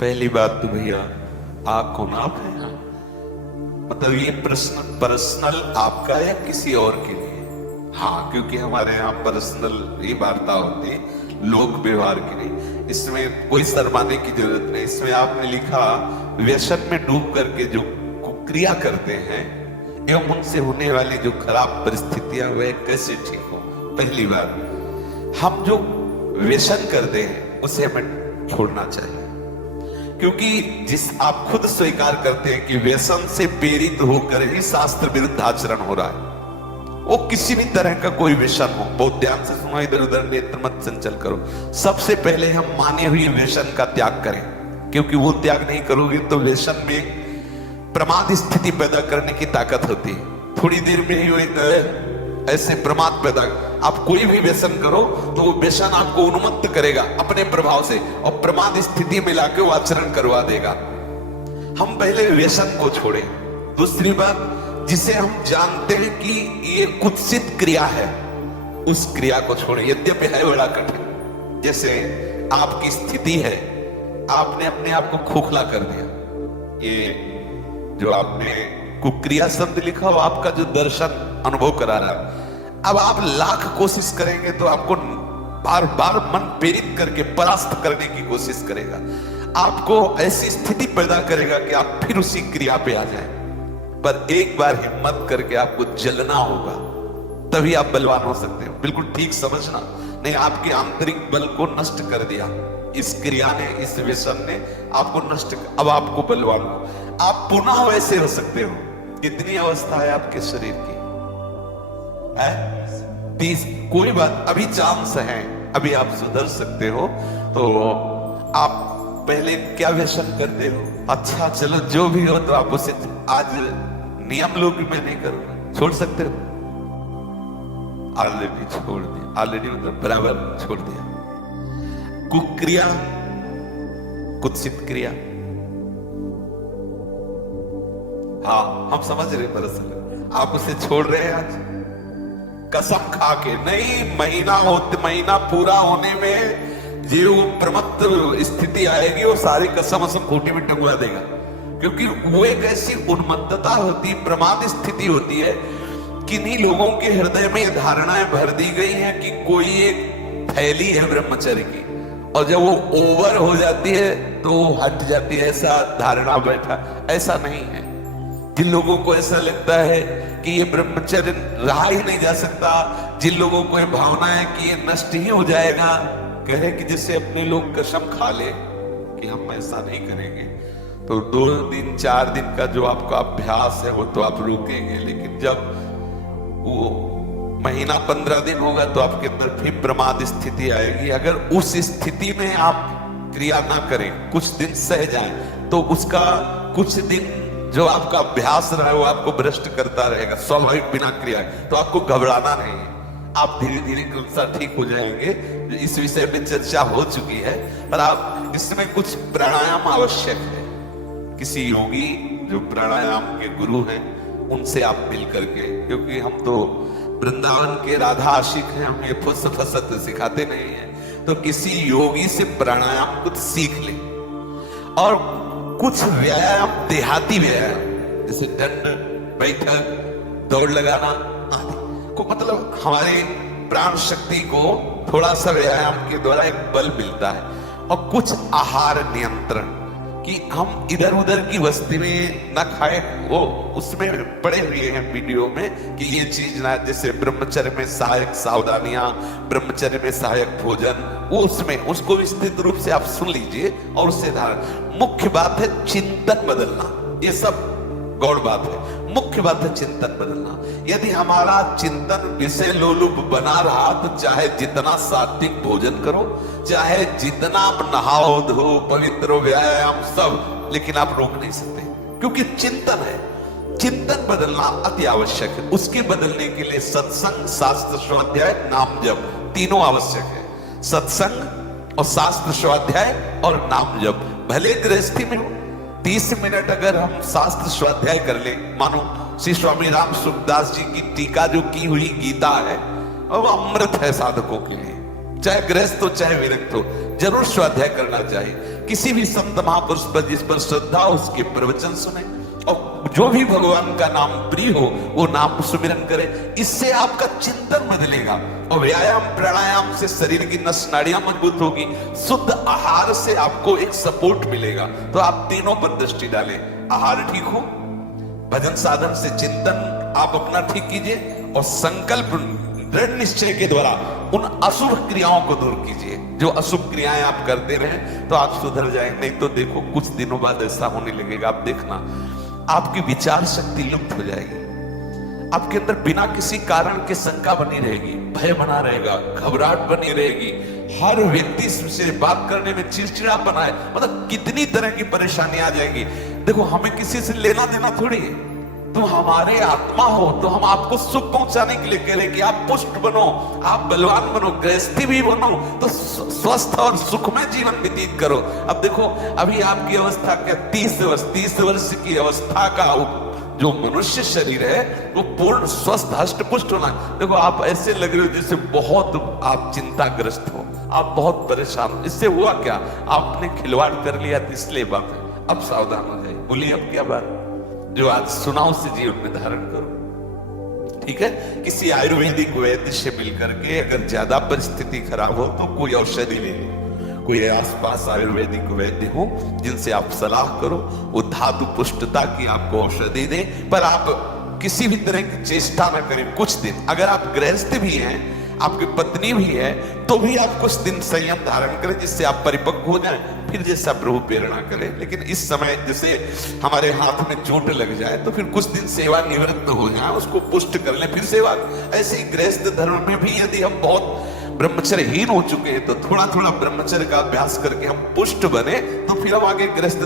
पहली बात तो भैया, आप कौन? आप हैं? मतलब ये प्रश्न पर्सनल आपका या किसी और के लिए? हाँ, क्योंकि हमारे यहाँ पर्सनल ये वार्ता होती है, लोक व्यवहार की नहीं। इसमें कोई शर्माने की जरूरत नहीं। इसमें आपने लिखा व्यसन में डूब करके जो कुक्रिया करते हैं एवं उनसे होने वाली जो खराब परिस्थितियां वह कैसे ठीक हो। पहली बात, हम जो व्यसन करते हैं उसे हमें छोड़ना चाहिए, क्योंकि जिस आप खुद स्वीकार करते हैं कि व्यसन से प्रेरित होकर ही शास्त्र विरुद्ध आचरण हो रहा है, वो किसी भी तरह का कोई व्यसन हो, बहुत ध्यान से सुनो, इधर उधर नेत्र मत संचल करो। सबसे पहले हम माने हुए व्यसन का त्याग करें, क्योंकि वो त्याग नहीं करोगे तो व्यसन में प्रमाद स्थिति पैदा करने की ताकत होती है। थोड़ी देर में ही एक ऐसे प्रमाद पैदा, आप कोई भी व्यसन करो तो वो व्यसन आपको उन्मत्त करेगा अपने प्रभाव से और प्रमाद स्थिति में लाके वो आचरण करवा देगा। हम पहले व्यसन को छोड़ें। दूसरी बात, जिसे हम जानते हैं कि ये कुत्सित क्रिया है, उस क्रिया को छोड़ें, यद्यपि है बड़ा कठिन। जैसे आपकी स्थिति है, आपने अपने आप को खोखला कर दिया। ये जो आपने कुक्रिया शब्द लिखा हो, आपका जो दर्शन अनुभव करा रहा है। अब आप लाख कोशिश करेंगे तो आपको बार बार मन प्रेरित करके परास्त करने की कोशिश करेगा, आपको ऐसी स्थिति पैदा करेगा कि आप फिर उसी क्रिया पे आ जाएं। पर एक बार हिम्मत करके आपको जलना होगा, तभी आप बलवान हो सकते हो। बिल्कुल ठीक समझना, नहीं आपके आंतरिक बल को नष्ट कर दिया इस क्रिया ने, इस व्यसन ने आपको नष्ट। अब आपको बलवान हो, आप पुनः वैसे हो सकते हो। कितनी अवस्था है आपके शरीर की? है 30। कोई बात, अभी चांस है, अभी आप सुधर सकते हो। तो आप पहले क्या व्यसन करते हो? अच्छा चलो, जो भी हो तो आप उसे आज नियम लोग मैं नहीं करूंगा, छोड़ सकते हो? ऑलरेडी छोड़ दिया, ऑलरेडी मतलब बराबर छोड़ दिया। कुक्रिया, कुत्सित क्रिया, हाँ हम समझ रहे, दरअसल आप उसे छोड़ रहे हैं आज कसम खा के। नहीं, महीना पूरा होने में जो प्रमत्त स्थिति आएगी वो सारी कसम असम खोटी में टंगवा देगा, क्योंकि वो एक ऐसी उन्मत्तता होती, प्रमाद स्थिति होती है। किन्हीं लोगों के हृदय में धारणाएं भर दी गई हैं कि कोई एक थैली है ब्रह्मचर्य की, और जब वो ओवर हो जाती है तो वो हट जाती है, ऐसा धारणा बैठा। ऐसा नहीं है। जिन लोगों को ऐसा लगता है कि ये ब्रह्मचर्य रहा ही नहीं जा सकता, जिन लोगों को ये भावना है कि ये नष्ट ही हो जाएगा, कह रहे कि जिससे अपने लोग कसम खा ले कि हम ऐसा नहीं करेंगे, तो 2 दिन 4 दिन का जो आपका अभ्यास है वो तो आप रोकेंगे, लेकिन जब वो महीना 15 दिन होगा तो आपके अंदर फिर प्रमाद स्थिति आएगी। अगर उस स्थिति में आप क्रिया ना करें, कुछ दिन सह जाएं, तो उसका कुछ दिन जो आपका अभ्यास रहा है वो आपको भ्रष्ट करता रहेगा, स्वाभाविक बिना क्रिया। तो आपको घबराना नहीं है, आप धीरे धीरे क्रमशः ठीक हो जाएंगे। इस विषय में चर्चा हो चुकी है, पर आप इसमें कुछ प्राणायाम आवश्यक है। किसी योगी जो प्राणायाम के गुरु हैं उनसे आप मिल करके, क्योंकि हम तो वृंदावन के राधा आशिक हैं, हम ये फुस फसत सिखाते नहीं है। तो किसी योगी से प्राणायाम कुछ सीख ले, और कुछ व्यायाम, देहाती व्यायाम जैसे दंड बैठक, दौड़ लगाना आदि को, मतलब हमारे प्राण शक्ति को थोड़ा सा व्यायाम के द्वारा एक बल मिलता है। और कुछ आहार नियंत्रण, कि हम इधर उधर की वस्ती में न खाए, वो उसमें पड़े हुए हैं वीडियो में कि ये चीज ना, जैसे ब्रह्मचर्य में सहायक सावधानियां, ब्रह्मचर्य में सहायक भोजन, वो उसमें उसको विस्तृत रूप से आप सुन लीजिए और उससे धारण। मुख्य बात है चिंतन बदलना, ये सब गौड़ बात है। मुख्य बात है चिंतन बदलना। यदि हमारा चिंतन विषय लोलुप बना रहा तो चाहे जितना सात्विक भोजन करो, चाहे जितना आप नहाओ धो पवित्र व्यायाम सब, लेकिन आप रोक नहीं सकते, क्योंकि चिंतन है। चिंतन बदलना अति आवश्यक है। उसके बदलने के लिए सत्संग, शास्त्र स्वाध्याय, नाम जप तीनों आवश्यक है। सत्संग और शास्त्र स्वाध्याय और नाम जप। भले गृहस्थी में 30 मिनट अगर हम शास्त्र स्वाध्याय कर ले, मानो श्री स्वामी राम सुखदास जी की टीका जो की हुई गीता है, वो अमृत है साधकों के लिए, चाहे गृहस्थ हो चाहे विरक्त हो, जरूर स्वाध्याय करना चाहिए। किसी भी संत महापुरुष पर जिस पर श्रद्धा हो उसके प्रवचन सुने, और जो भी भगवान का नाम प्रिय हो वो नाम सुमिरन करे। इससे आपका चिंतन बदलेगा, और व्यायाम प्राणायाम से शरीर की नस नाड़ियां मजबूत होगी, शुद्ध आहार से आपको एक सपोर्ट मिलेगा। तो आप तीनों पर दृष्टि डालें, आहार ठीक हो, भजन साधन से चिंतन आप अपना ठीक कीजिए, और संकल्प दृढ़ निश्चय के द्वारा उन अशुभ क्रियाओं को दूर कीजिए। जो अशुभ क्रियाएं आप करते रहे तो आप सुधर जाएंगे, नहीं तो देखो कुछ दिनों बाद ऐसा होने लगेगा, आप देखना आपकी विचार शक्ति लुप्त हो जाएगी, आपके अंदर बिना किसी कारण के शंका बनी रहेगी, भय बना रहेगा, घबराहट बनी रहेगी, हर व्यक्ति से बात करने में चिड़चिड़ा बना है, मतलब कितनी तरह की परेशानी आ जाएगी। देखो हमें किसी से लेना देना थोड़ी है, तुम हमारे आत्मा हो तो हम आपको सुख पहुंचाने के लिए कह रहे कि आप पुष्ट बनो, आप बलवान बनो, गृहस्थी भी बनो, तो स्वस्थ और सुखमय जीवन व्यतीत करो। अब देखो अभी आपकी अवस्था क्या, 30 वर्ष की अवस्था का जो मनुष्य शरीर है वो पूर्ण स्वस्थ हष्ट पुष्ट होना। देखो आप ऐसे लग रहे हो जैसे बहुत आप चिंताग्रस्त हो, आप बहुत परेशान हो। इससे हुआ क्या, आपने खिलवाड़ कर लिया, इसलिए बात है। अब सावधान हो जाए, बोलिए अब क्या बात, जो आज सुना उसे जीवन में धारण करो, ठीक है। किसी आयुर्वेदिक वैद्य से मिलकर के अगर ज्यादा परिस्थिति खराब हो तो कोई औषधि ले लो, कोई आसपास आयुर्वेदिक वैद्य हो जिनसे आप सलाह करो, वो धातु पुष्टता की आपको औषधि दे, पर आप किसी भी तरह की चेष्टा न करें कुछ दिन। अगर आप गृहस्थ भी हैं, आपकी पत्नी भी है, तो भी आप कुछ दिन संयम धारण करें जिससे आप परिपक्व हो जाएं, फिर जैसा प्रभु प्रेरणा करें। लेकिन इस समय जैसे हमारे हाथ में चोट लग जाए तो फिर कुछ दिन सेवा निवृत्त हो जाए, उसको पुष्ट कर लें, फिर सेवा। ऐसे ही गृहस्थ धर्म में भी यदि हम बहुत ब्रह्मचर्यहीन हो चुके हैं तो थोड़ा थोड़ा ब्रह्मचर्य का अभ्यास करके हम पुष्ट बने, तो फिर हम आगे गृहस्थ